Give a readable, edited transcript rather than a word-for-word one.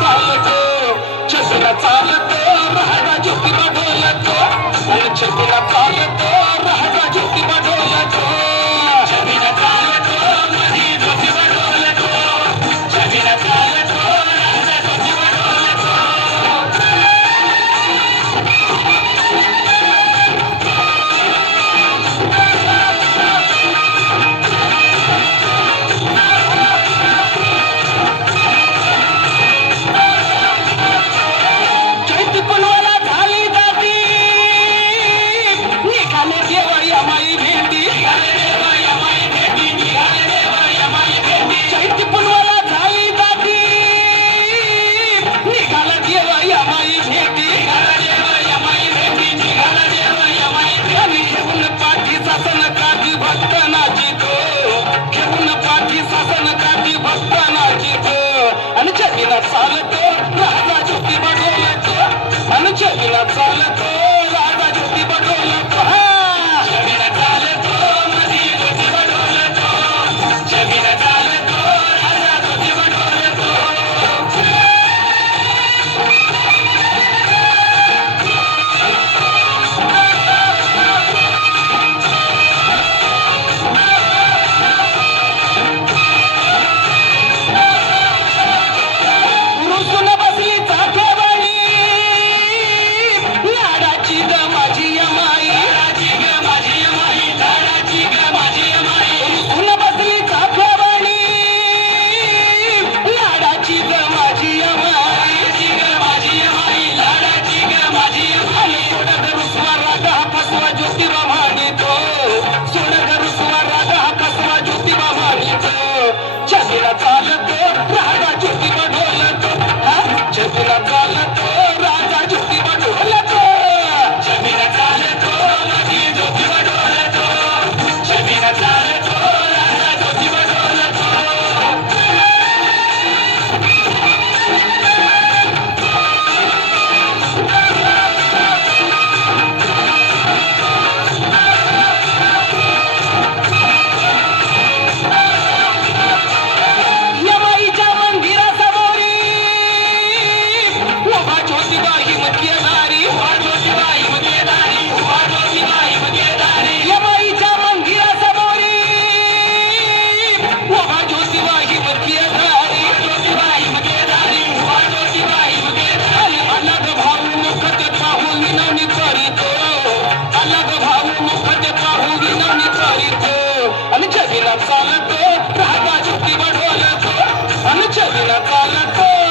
चालतो छबिना चालतो राहता ज्योतिबा ढोलतो आणि छबिना चालतो राहता ज्योतिबा ढोलतो छबिना चालतो मधी ज्योतिबा ढोलतो छबिना चालतो राहता ज्योतिबा ढोलतो छबिना चालतो राजा ज्योतिबा ढोलतो आणि छबिना चालतो राजा ज्योतिबा ढोलतो छबिना चालतो मधी ज्योतिबा ढोलतो छबिना चालतो राजा ज्योतिबा ढोलतो छबिना चालतो राजा ज्योतिबा ढोलतो छबिना चालतो राजा ज्योतिबा ढोलतो छबिना चालतो मधी ज्योतिबा ढोलतो छबिना चालतो राजा ज्योतिबा ढोलतो छबिना चालतो राजा ज्योतिबा ढोलतो आणि छबिना चालतो